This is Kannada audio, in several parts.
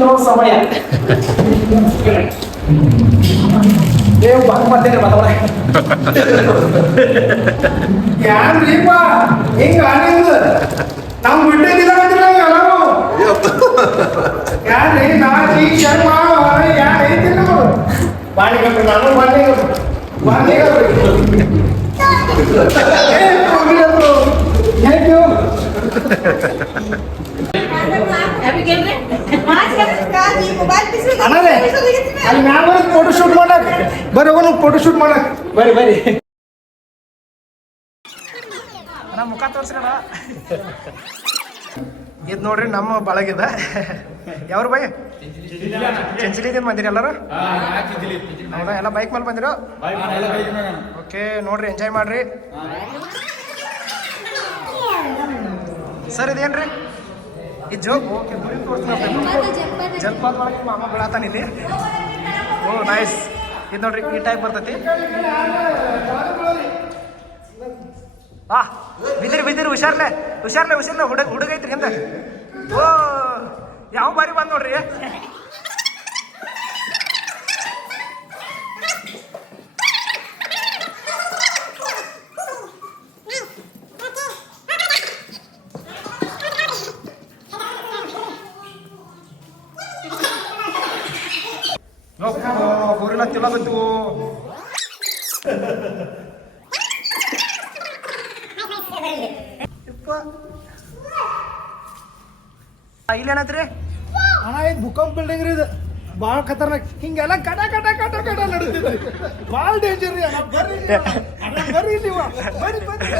ಎಚ್ಚರಿಸುತ್ತಿರುವ ಸಮಯ. ದೇವ್ ಬಂದ್ ಮಾಡ್ತೇನೆ ಮಾತಾಡ ಯಾರ್ರೀಪ ಹಿಂಗ ಆನಿಂದ ನಾವು ಬಿಟ್ಟಿದ್ದಿಲ್ಲ ಎಲ್ಲರೂ ಯಾರ್ರಿ ನಾಚಿ ಶರ್ಮಾ ಯಾರು ಐತಿಲ್ಲ ಬಾಣಿಗಪ್ಪ ನಾನು ಫೋಟೋ ಶೂಟ್ ಮಾಡಕ್ ಬರ್ರಿ ಹೋಗೋಣ ಫೋಟೋ ಶೂಟ್ ಮಾಡಕ್ ಬರ್ರಿ ಬರ್ರಿ ನಮ್ಮ ಮುಖ ತೋರ್ಸ್ಕಣ ಇದು ನೋಡ್ರಿ ನಮ್ಮ ಬಳಗಿದ ಯಾವ್ರು ಬೈ ಚೆಂಚಲಿದಿಂದ ಬಂದಿರಿ ಎಲ್ಲರೂ ಹೌದಾ ಎಲ್ಲ ಬೈಕ್ ಮೇಲೆ ಬಂದಿರೋ ಓಕೆ ನೋಡ್ರಿ ಎಂಜಾಯ್ ಮಾಡ್ರಿ ಸರ್ ಇದೇನ್ರಿ ಇದು ಜೋಕ್ ಓಕೆ ಜಲ್ಪಾದ ಒಳಗೆ ಮಾಮ ಬೀಳತಾನ ಇಲ್ಲಿ ಓ ನೈಸ್ ಇದು ನೋಡ್ರಿ ಈ ಟೈಪ್ ಬರ್ತೈತಿ ಬಿದಿರಿ ಬಿದಿರಿ ಹುಷಾರ್ಲೆ ಹುಷಾರ್ಲೆ ಹುಷಾರ್ಲೆ ಹುಡುಗ ಐತ್ರಿ ಹಿಂದೆ ಓ ಯಾವ ಬಾರಿ ಬಂದ್ ನೋಡ್ರಿ ಗೋರಿಲ್ಲ ತಿಳ ಬಂತು ಇಲ್ಲೇನತ್ರಿ ಅಣ್ಣ ಇದು ಭೂಕಂಪ ಬಿಲ್ಡಿಂಗ್ ರೀ ಇದು ಭಾಳ ಖತರ್ನಾಕ್ ಹಿಂಗೆಲ್ಲ ಕಟ ಕಟ ಕಟ ಕಟ ನಡೀತಿದೆ ಭಾಳ ಡೇಂಜರ್ ರೀ ಅಣ್ಣ ಬರ್ರಿ ಬರ್ರಿ ನೀವು ಬರ್ರಿ ಬರ್ರಿ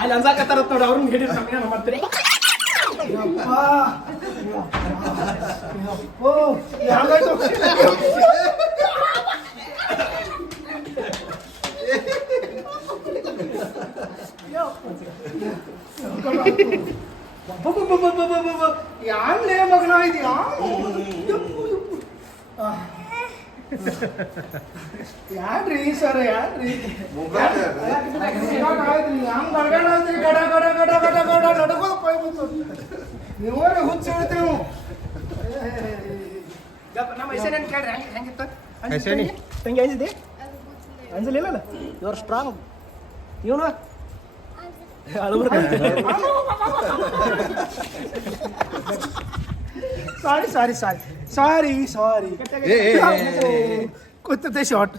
ಅಲ್ಲಿ ಅನ್ಸಾಕತ್ತಾರತ್ ನೋಡಿ ಅವ್ರನ್ನ ಹಿಡಿದು ಸಮಯ ಮಾಡ್ತೀರಿ ಯಾನ್ಲೇ ಮಗನ ಇದೆಯಾ ಯಾಡ್ರಿ ಸರ್ ಯಾಡ್ರಿ ಹಂಗ್ ಗಡಗಡ ಅಂದ್ರಿ ಗಡ ಗಡ ಗಡ ಗಡ ಗಡ ನಡ್ಕೋದು ಪೈ ಬಂತು ನೀವೇ ಹುಚ್ಚ ಹೇಳ್ತೀವಿ ನಮ್ಮ ಐಸೇನೇನು ಕೇಳ್ರಿ ಹೆಂಗಿತ್ತು ತಂಗಿ ಅಂಜಿದೆ ಅಂಜಲಿಲ್ಲ ಇವ್ರು ಸ್ಟ್ರಾಂಗ್ ಇವನು ಸಾರಿ ಸಾರಿ ಸಾರಿ ಸಾರಿ ಸಾರಿ ಕೂತತೆ ಶಾರ್ಟ್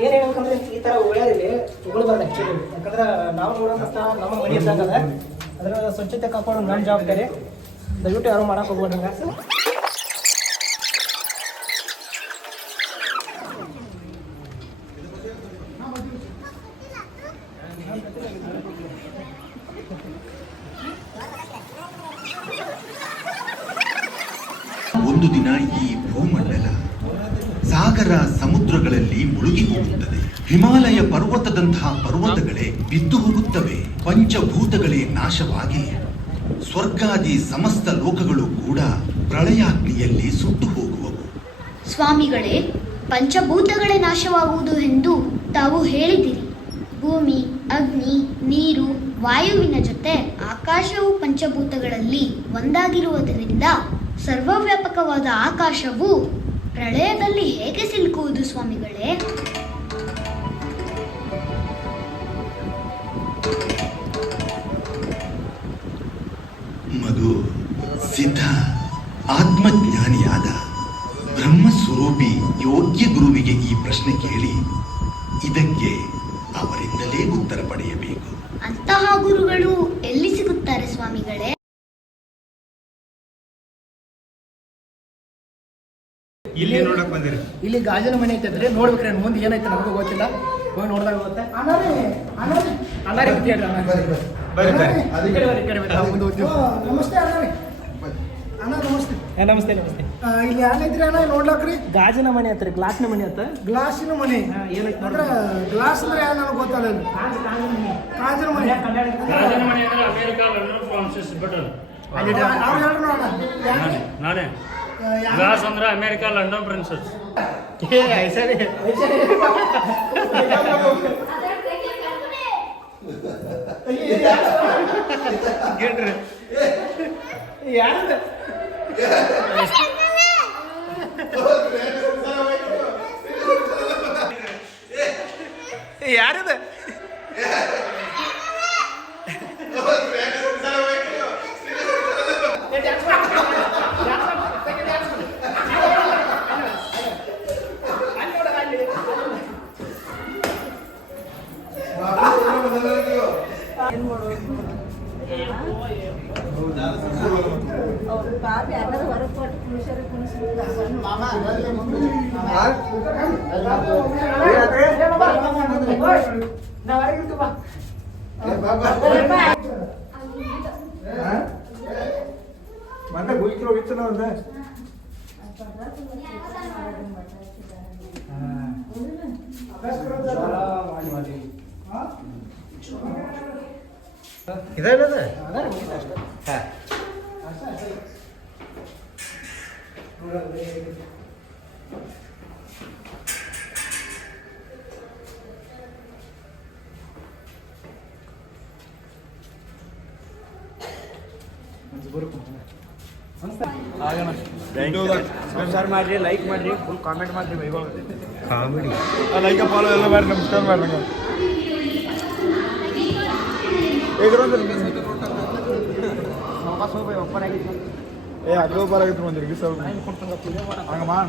ಏನ್ ಹೇಳ್ಬೇಕಂದ್ರೆ ಈ ತರ ಒಳ್ಳೆಯದಿಲ್ಲ ತಗೊಳ್ಬಾರ್ದು ಆಕ್ಚುಲಿ ಯಾಕಂದ್ರೆ ನಾವು ನೋಡೋಂತ ನಮ್ಮ ಮನೆ ಇದ್ದಂಗದ ಅದ್ರ ಸ್ವಚ್ಛತೆ ಕಾಪಾಡೋದು ನಮ್ಮ ಜವಾಬ್ದಾರಿ ದಯವಿಟ್ಟು ಯಾರು ಮಾಡಕ್ ಹೋಗ್ಬೇಡ್ರಿ ಒಂದು ದಿನ ಈ ಭೂಮಂಡಲ ಸಾಗರ ಸಮುದ್ರಗಳಲ್ಲಿ ಮುಳುಗಿ ಹೋಗುತ್ತದೆ. ಹಿಮಾಲಯ ಪರ್ವತದಂತಹ ಪರ್ವತಗಳೇ ಬಿದ್ದು ಹೋಗುತ್ತವೆ. ಪಂಚಭೂತಗಳೇ ನಾಶವಾಗಿ ಸ್ವರ್ಗಾದಿ ಸಮಸ್ತ ಲೋಕಗಳು ಕೂಡ ಪ್ರಳಯಾಗ್ನಿಯಲ್ಲಿ ಸುಟ್ಟು ಹೋಗುವವು. ಸ್ವಾಮಿಗಳೇ, ಪಂಚಭೂತಗಳೇ ನಾಶವಾಗುವುದು ಎಂದು ತಾವು ಹೇಳಿದಿರಿ. ಭೂಮಿ, ಅಗ್ನಿ, ನೀರು, ವಾಯುವಿನ ಜೊತೆ ಆಕಾಶವು ಪಂಚಭೂತಗಳಲ್ಲಿ ಒಂದಾಗಿರುವುದರಿಂದ ಸರ್ವವ್ಯಾಪಕವಾದ ಆಕಾಶವು ಪ್ರಳಯದಲ್ಲಿ ಹೇಗೆ ಸಿಲುಕುವುದು ಸ್ವಾಮಿಗಳೇ? ಮಗು, ಸಿದ್ಧ ಆತ್ಮಜ್ಞಾನಿಯಾದ ಬ್ರಹ್ಮಸ್ವರೂಪಿ ಯೋಗ್ಯ ಗುರುವಿಗೆ ಈ ಪ್ರಶ್ನೆ ಕೇಳಿ ಇದಕ್ಕೆ ಅವರಿಂದಲೇ ಉತ್ತರ ಪಡೆಯಬೇಕು. ಅಂತಹ ಗುರುಗಳು ಎಲ್ಲಿ ಸಿಗುತ್ತಾರೆ ಸ್ವಾಮಿಗಳೇ? ಇಲ್ಲಿ ನೋಡಕ್ ಬಂದಿರಿ. ಇಲ್ಲಿ ಗಾಜಿನ ಮನೆ ಐತಂದ್ರೆ ನೋಡ್ಬೇಕ್ರಿ, ಮುಂದೆ ಏನೈತೆ ನಮಗೂ ಗೊತ್ತಿಲ್ಲ, ಹೋಗಿ ನೋಡಿದಾಗ ಗೊತ್ತೆ. ನಮಸ್ತೆ ಅಣ್ಣ, ನಮಸ್ತೆ. ನಮಸ್ತೆ ನಮಸ್ತೆ. ಇಲ್ಲಿ ಏನೈತ್ರಿ ಅಣ್ಣ ನೋಡ್ಲಾಕ್ರಿ? ಗಾಜಿನ ಮನೆ ಹತ್ರ, ಗ್ಲಾಸ್ನ ಮನೆ ಹತ್ರ. ಗ್ಲಾಸಿನ ಮನೆ ಅಂದ್ರೆ ಗ್ಲಾಸ್ ಅಂದ್ರೆ ಯಾರು ನನಗೆ ಗೊತ್ತಾಗಲ್ಲ. ಕಾಜಿನ ಮನೆ ಅಮೆರಿಕ ಲಂಡನ್ ಫ್ರಾನ್ಸಿಸ್ ಬಟನ್ ಅವ್ರು ಹೇಳ್ರು ನೋಡ. ನಾನೇ ಗ್ಲಾಸ್ ಅಂದ್ರೆ ಅಮೆರಿಕ ಲಂಡನ್ ಪ್ರಿನ್ಸಸ್. ಯಾರು ಯಾರಿದೆ? ಮೊನ್ನೆ ಹೋಗಿತ್ತು ನಾವು ನಮಸ್ಕಾರ ಮಾಡ್ರಿ, ಲೈಕ್ ಮಾಡ್ರಿ, ಫುಲ್ ಕಾಮೆಂಟ್ ಮಾಡ್ರಿ. ವೈಭವ್ ಕಾಮಿಡಿ ಲೈಕ್ ಫಾಲೋ ಎಲ್ಲ ಮಾಡಿ, ನಮಸ್ಕಾರ ಮಾಡಿ. ಅಗ್ಲೋ ಬರಾಗಿತ್ತು ಬಂದಿರಿ ಸರ್ ಹಂಗ ಮಾಡ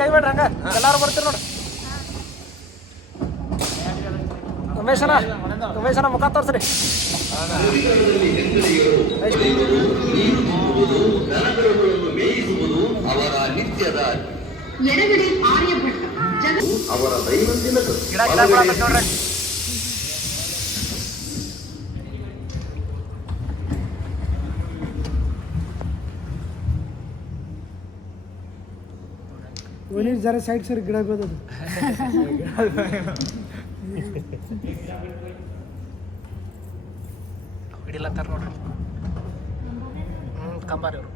ಕೈ ಬೇಡ್ರಿ, ಹಂಗ ಎಲ್ಲಾರು ಬರ್ತೀರಿ ನೋಡಿ. ಉಮೇಶನ ಮುಖ ತೋರ್ಸ್ರಿ. ಅವರ ನಿತ್ಯದ ಅವರ ದೈನಂದಿನ ನೋಡ್ರಿ. ಒಲಿ ಜರ ಸೈಡ್ ಸರಿ ಗಿಡ ಬೀಳೋದು. ಹಿಡಿಲತ್ತಾರ ನೋಡ್ರಿ. ಕಂಬಾರಿ ಅವರು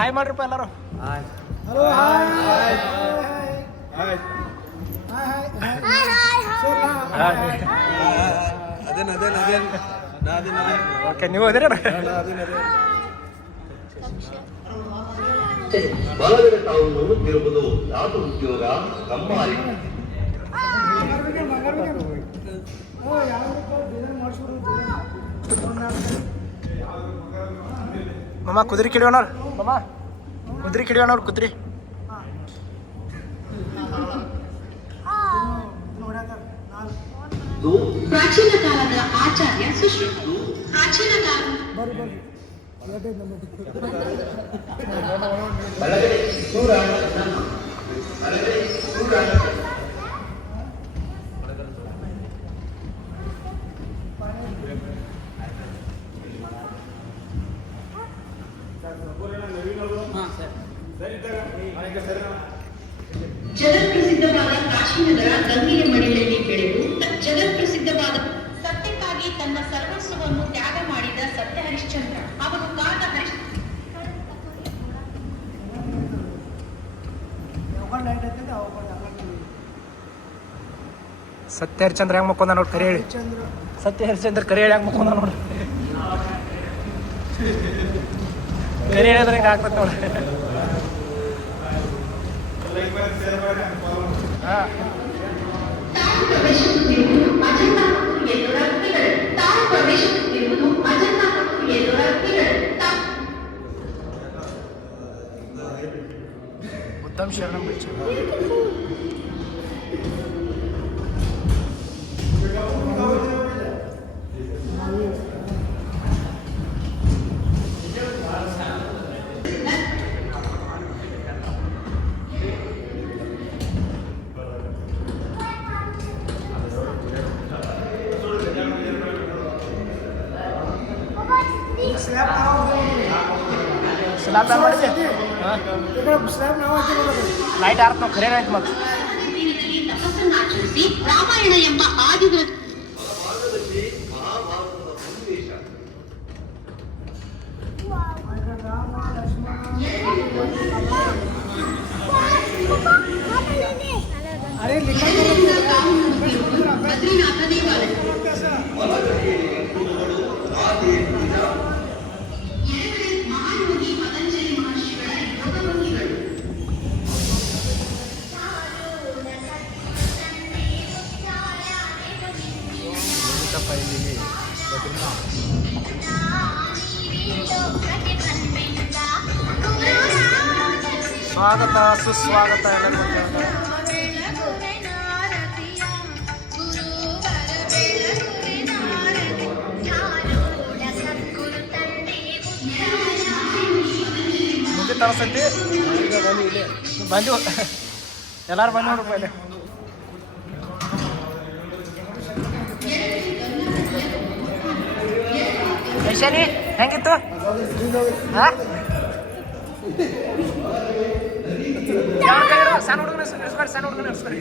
ಹಾಯ್ ಮಾಡ್ರಿಪ್ಪ ಎಲ್ಲಾರು. ಹಲೋ, ಓಕೆ, ನೀವು ಅದೇನ ಬಲಗಡೆ ತಾವು ನೋಡುತ್ತಿರುವುದು ಯಾವುದು ಉದ್ಯೋಗ ಕಮ್ಮಾರಿ. ಮಮ್ಮ ಕುದುರೆ ಕಿಡಿಯೋಣ, ಮಮ್ಮ ಕುದುರೆ ಕಿಡಿಯೋಣ, ಕುದುರೆ. ಪ್ರಾಚೀನ ಕಾಲದ ಆಚಾರ್ಯ ಸುಶ್ರುತರು. ಪ್ರಾಚೀನ ಕಾಲ ಜಗತ್ಪ್ರಸಿದ್ಧವಾದ ಕಾಶ್ಮೀರದ ಗಂಗೆಯ ಮಡಿಲಲ್ಲಿ ಬೆಳೆದು ಜಗತ್ಪ್ರಸಿದ್ಧವಾದ ಸತ್ಯಕ್ಕಾಗಿ ತನ್ನ ಸರ್ವಸ್ವವನ್ನು ತ್ಯಾಗ ಮಾಡಿದ ಸತ್ಯ ಹರಿಶ್ಚಂದ್ರ. ಅವನು ಕಾದ ಲೈಟ್ ಐತೆ ಅವಾಗ ಸತ್ಯ ಹರಿಚಂದ್ರ ಹೆಂಗ್ ಮಕ್ಕೊಂದ ನೋಡಿ ಕರೆ ಹೇಳಿ. ಚಂದ್ರ ಸತ್ಯ ಹರಿಚಂದ್ರ ಕರೆ ಹೇಳಿ ಹೆಂಗ್ ಮಕ್ಕೊಂದ ನೋಡಿ. ಕರೆ ಹೇಳಿದ್ರೆ ಹಿಂಗೆ ಆಗ್ತದೆ ನೋಡಿ. ಹಾಂ ತಾವು ಪ್ರವೇಶಿಸುತ್ತಿರುವುದು ಅಜಂತಾ ಮತ್ತು ಎಲ್ಲೋರ ಗುಹೆಗಳು. ತಾವು ಪ್ರವೇಶಿಸುತ್ತಿರುವುದು ಅಜಂತಾ ಮತ್ತು ಎಲ್ಲೋರ ಗುಹೆಗಳು. ಉತ್ತಮ್ ಶರಣಂ ಬಿಚ್ಚ. ಸ್ಲಾಬ್ ಮಾಡಿದೆ. ಸ್ಲ್ಯಾಬ್ ನಾವು ಹಾಕಿರೋದು ಲೈಟ್ ಆರ್ತ್ ನಾವು ಕರೆ ಆಯ್ತು ಮತ್ತೆ. ದಿನದಲ್ಲಿ ತಪಸ್ಸನ್ನಾಚರಿಸಿ ರಾಮಾಯಣ ಎಂಬ ಆದಿಗ್ರಂಥ ಅರೆ ಬದ್ರಿನಾಥ ದೇವಾಲಯ. ಮಹಾಯೋಗಿ ಪತಂಜಲಿ ಮಹರ್ಷಿಗಳ ಯೋಗಭಂಗಿಗಳು. ಸ್ವಾಗತ ಸುಸ್ವಾಗತ ಎಲ್ಲರಿಗೂ. ಮುಗಿ ತರಿಸೈತಿ ಬಂದು ಎಲ್ಲಾರು ಬಂದು ನೋಡ್ರಿ ಪೈಲೆ. ಯಶಾನಿ ಹೆಂಗಿತ್ತು? ಹಾಂ ಸಣ್ಣ ಹುಡುಗನ ಇರ್ಸ್ಕೊಡಿ, ಸಣ್ಣ ಹುಡುಗನ ಇರ್ಸ್ಕೊಡಿ.